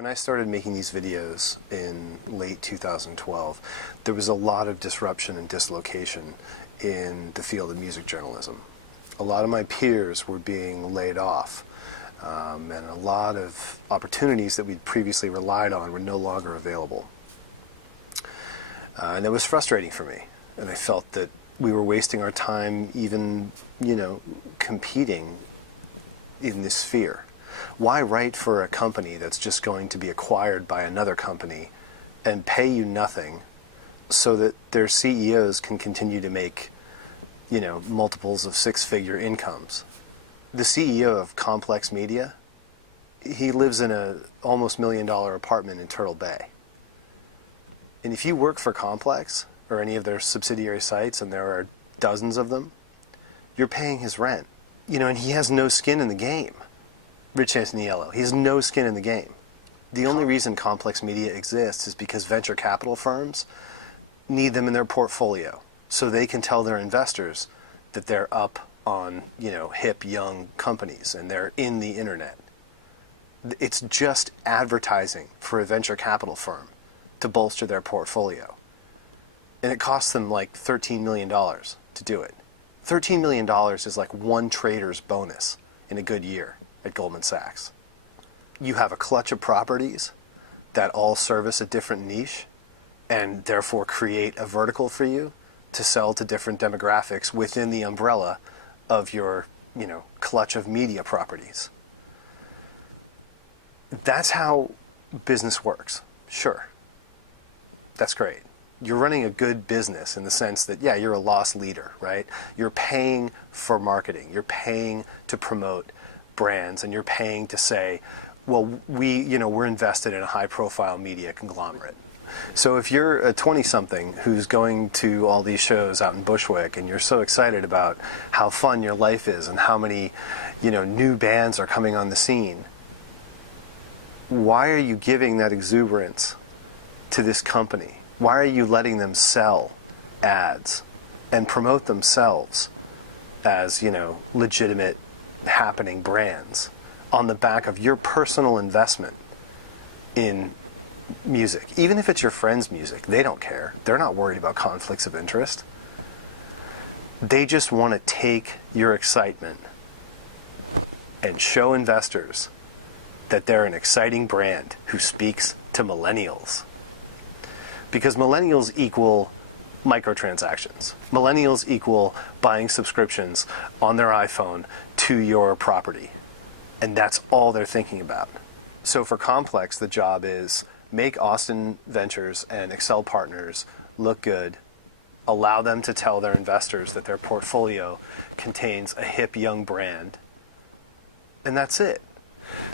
When I started making these videos in late 2012, there was a lot of disruption and dislocation in the field of music journalism. A lot of my peers were being laid off, and a lot of opportunities that we'd previously relied on were no longer available. And it was frustrating for me, and I felt that we were wasting our time even, competing in this sphere. Why write for a company that's just going to be acquired by another company and pay you nothing so that their CEOs can continue to make, multiples of six-figure incomes? The CEO of Complex Media, he lives in a almost $1 million apartment in Turtle Bay. And if you work for Complex or any of their subsidiary sites, and there are dozens of them, you're paying his rent. And he has no skin in the game. Rich Antoniello, he has no skin in the game. The only reason Complex Media exists is because venture capital firms need them in their portfolio so they can tell their investors that they're up on, hip young companies and they're in the internet. It's just advertising for a venture capital firm to bolster their portfolio. And it costs them like $13 million to do it. $13 million is like one trader's bonus in a good year at Goldman Sachs. You have a clutch of properties that all service a different niche and therefore create a vertical for you to sell to different demographics within the umbrella of your, clutch of media properties. That's how business works. Sure. That's great. You're running a good business in the sense that, yeah, you're a loss leader, right? You're paying for marketing. You're paying to promote brands, and you're paying to say, well, we're invested in a high-profile media conglomerate. So if you're a 20-something who's going to all these shows out in Bushwick and you're so excited about how fun your life is and how many, new bands are coming on the scene, why are you giving that exuberance to this company? Why are you letting them sell ads and promote themselves as, legitimate happening brands on the back of your personal investment in music? Even if it's your friend's music, they don't care. They're not worried about conflicts of interest. They just want to take your excitement and show investors that they're an exciting brand who speaks to millennials. Because millennials equal microtransactions. Millennials equal buying subscriptions on their iPhone to your property. And that's all they're thinking about. So for Complex, the job is make Austin Ventures and Excel Partners look good, allow them to tell their investors that their portfolio contains a hip young brand, and that's it.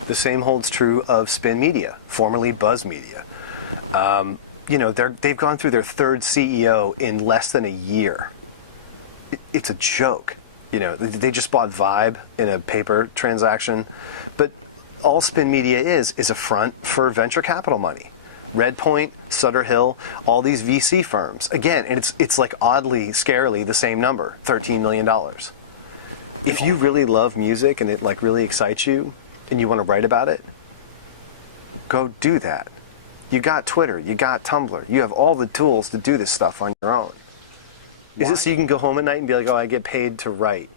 The same holds true of Spin Media, formerly Buzz Media. They've gone through their third CEO in less than a year. It's a joke. They just bought Vibe in a paper transaction. But all Spin Media is a front for venture capital money. Redpoint, Sutter Hill, all these VC firms. Again, and it's like oddly, scarily the same number, $13 million. If you really love music and it like really excites you and you want to write about it, go do that. You got Twitter, you got Tumblr, you have all the tools to do this stuff on your own. Is it so you can go home at night and be like, oh, I get paid to write?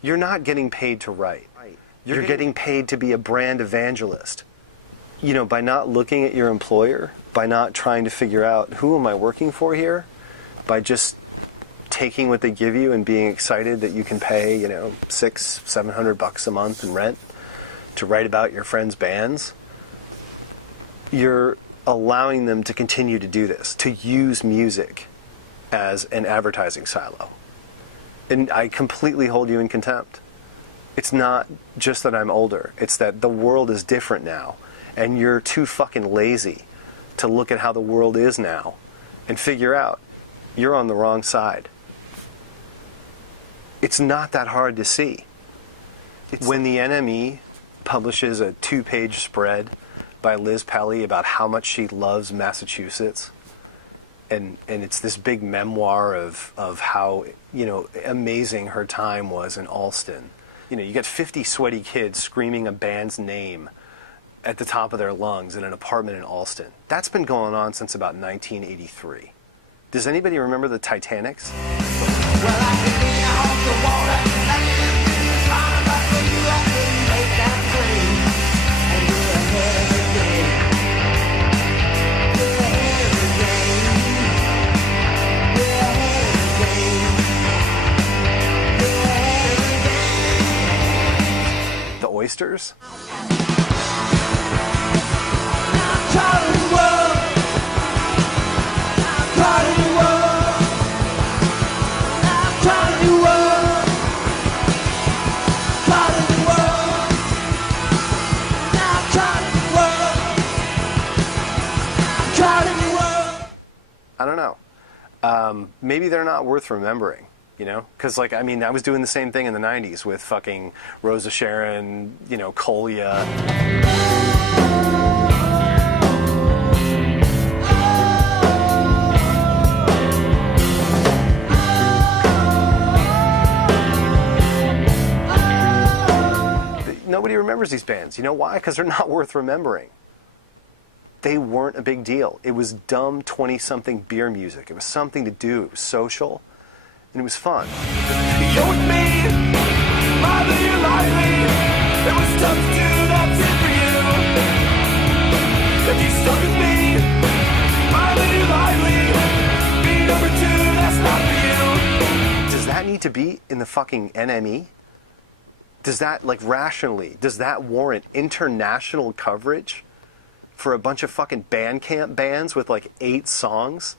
You're not getting paid to write. You're getting paid to be a brand evangelist. By not looking at your employer, by not trying to figure out who am I working for here, by just taking what they give you and being excited that you can pay, $600-700 a month in rent to write about your friends' bands, you're allowing them to continue to do this, to use music as an advertising silo. And I completely hold you in contempt. It's not just that I'm older. It's that the world is different now. And you're too fucking lazy to look at how the world is now and figure out you're on the wrong side. It's not that hard to see. When the NME publishes a 2-page spread by Liz Pelly about how much she loves Massachusetts, and it's this big memoir of how amazing her time was in Allston. You get 50 sweaty kids screaming a band's name at the top of their lungs in an apartment in Alston. That's been going on since about 1983. Does anybody remember the Titanics? The Oysters? I don't know. Maybe they're not worth remembering, you know? Because, like, I mean, I was doing the same thing in the 90s with fucking Rosa Sharon, you know, Colia. Nobody remembers these bands. You know why? Because they're not worth remembering. They weren't a big deal. It was dumb 20-something beer music. It was something to do. It was social, and it was fun. You're with me, my little lively. It was tough to do, that's it for you. If you stuck with me, my little lively. Be number two, that's not for you. Does that need to be in the fucking NME? Does that, like, rationally, does that warrant international coverage for a bunch of fucking Bandcamp bands with like 8 songs?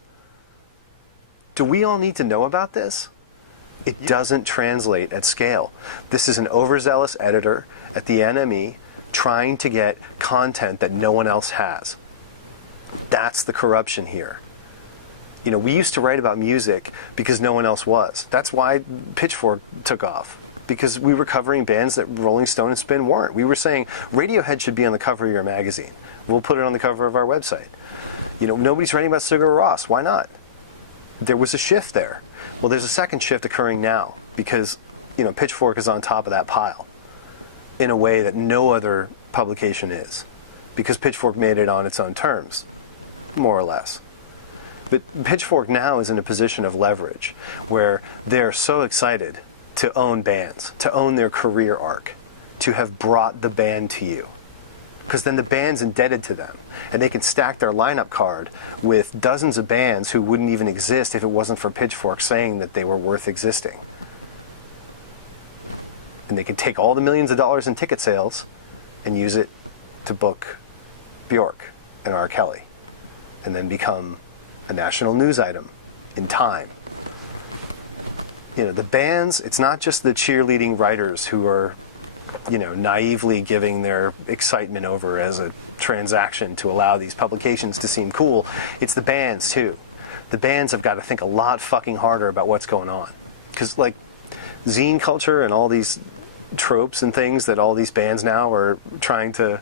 Do we all need to know about this? It doesn't translate at scale. This is an overzealous editor at the NME trying to get content that no one else has. That's the corruption here. You know, we used to write about music because no one else was. That's why Pitchfork took off. Because we were covering bands that Rolling Stone and Spin weren't. We were saying Radiohead should be on the cover of your magazine. We'll put it on the cover of our website. You know, nobody's writing about Sigur Rós. Why not? There was a shift there. Well, there's a second shift occurring now because, you know, Pitchfork is on top of that pile in a way that no other publication is, because Pitchfork made it on its own terms, more or less. But Pitchfork now is in a position of leverage where they're so excited to own bands, to own their career arc, to have brought the band to you. Because then the band's indebted to them, and they can stack their lineup card with dozens of bands who wouldn't even exist if it wasn't for Pitchfork saying that they were worth existing. And they can take all the millions of dollars in ticket sales and use it to book Bjork and R. Kelly, and then become a national news item in time. You know, the bands, it's not just the cheerleading writers who are, you know, naively giving their excitement over as a transaction to allow these publications to seem cool. It's the bands, too. The bands have got to think a lot fucking harder about what's going on. Because, like, zine culture and all these tropes and things that all these bands now are trying to,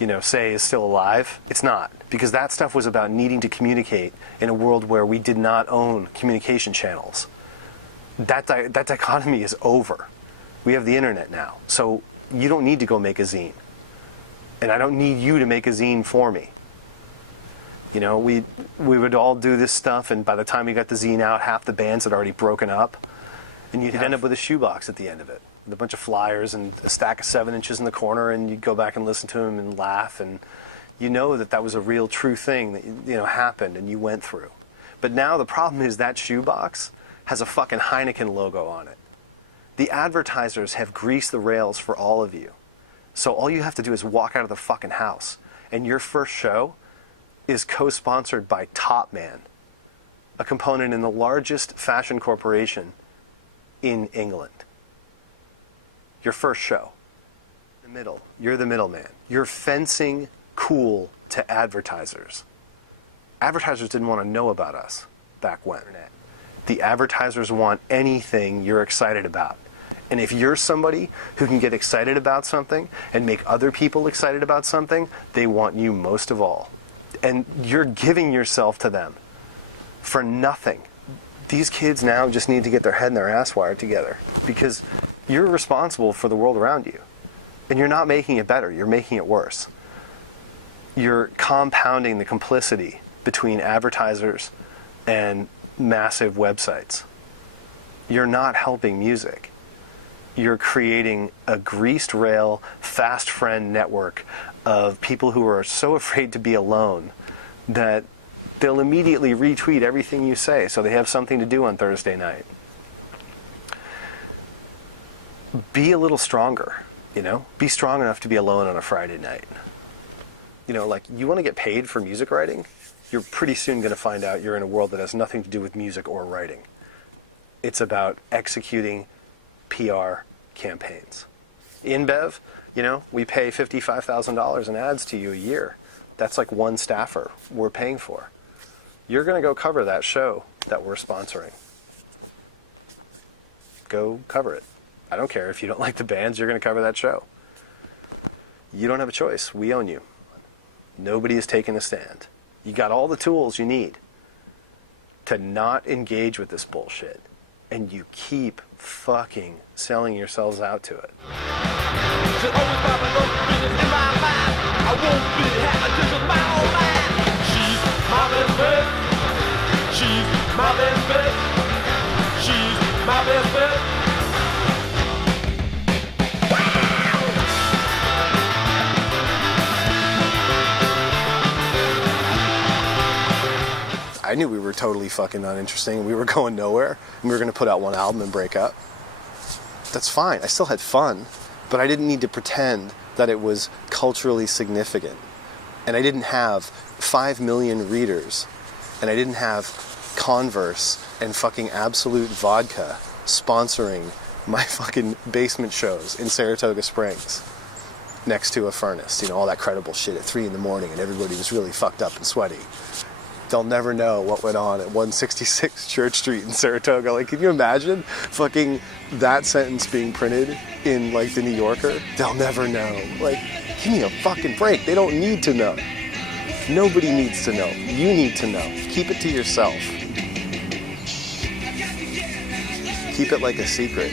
you know, say is still alive, it's not. Because that stuff was about needing to communicate in a world where we did not own communication channels. That dichotomy is over. We have the internet now, so you don't need to go make a zine. And I don't need you to make a zine for me. You know, we would all do this stuff, and by the time we got the zine out, half the bands had already broken up, and you'd end up with a shoebox at the end of it, with a bunch of flyers and a stack of 7 inches in the corner, and you'd go back and listen to them and laugh, and you know that that was a real, true thing that, you know, happened and you went through. But now the problem is that shoebox has a fucking Heineken logo on it. The advertisers have greased the rails for all of you. So all you have to do is walk out of the fucking house, and your first show is co-sponsored by Top Man, a component in the largest fashion corporation in England. Your first show. The middle. You're the middleman. You're fencing cool to advertisers. Advertisers didn't want to know about us back when. The advertisers want anything you're excited about. And if you're somebody who can get excited about something and make other people excited about something, they want you most of all. And you're giving yourself to them for nothing. These kids now just need to get their head and their ass wired together, because you're responsible for the world around you. And you're not making it better, you're making it worse. you're compounding the complicity between advertisers and massive websites. You're not helping music. You're creating a greased rail, fast friend network of people who are so afraid to be alone that they'll immediately retweet everything you say so they have something to do on Thursday night. Be a little stronger, you know? Be strong enough to be alone on a Friday night. You know, like, you want to get paid for music writing? You're pretty soon going to find out you're in a world that has nothing to do with music or writing. It's about executing PR campaigns. InBev, you know, we pay $55,000 in ads to you a year. That's like one staffer we're paying for. You're going to go cover that show that we're sponsoring. Go cover it. I don't care if you don't like the bands, you're going to cover that show. You don't have a choice. We own you. Nobody is taking a stand. You got all the tools you need to not engage with this bullshit, and you keep fucking selling yourselves out to it. I knew we were totally fucking uninteresting and we were going nowhere and we were going to put out one album and break up. That's fine. I still had fun, but I didn't need to pretend that it was culturally significant. And I didn't have 5 million readers, and I didn't have Converse and fucking Absolute Vodka sponsoring my fucking basement shows in Saratoga Springs next to a furnace, you know, all that credible shit at 3 a.m. and everybody was really fucked up and sweaty. They'll never know what went on at 166 Church Street in Saratoga. Like, can you imagine fucking that sentence being printed in, like, the New Yorker? They'll never know. Like, give me a fucking break. They don't need to know. Nobody needs to know. You need to know. Keep it to yourself. Keep it like a secret.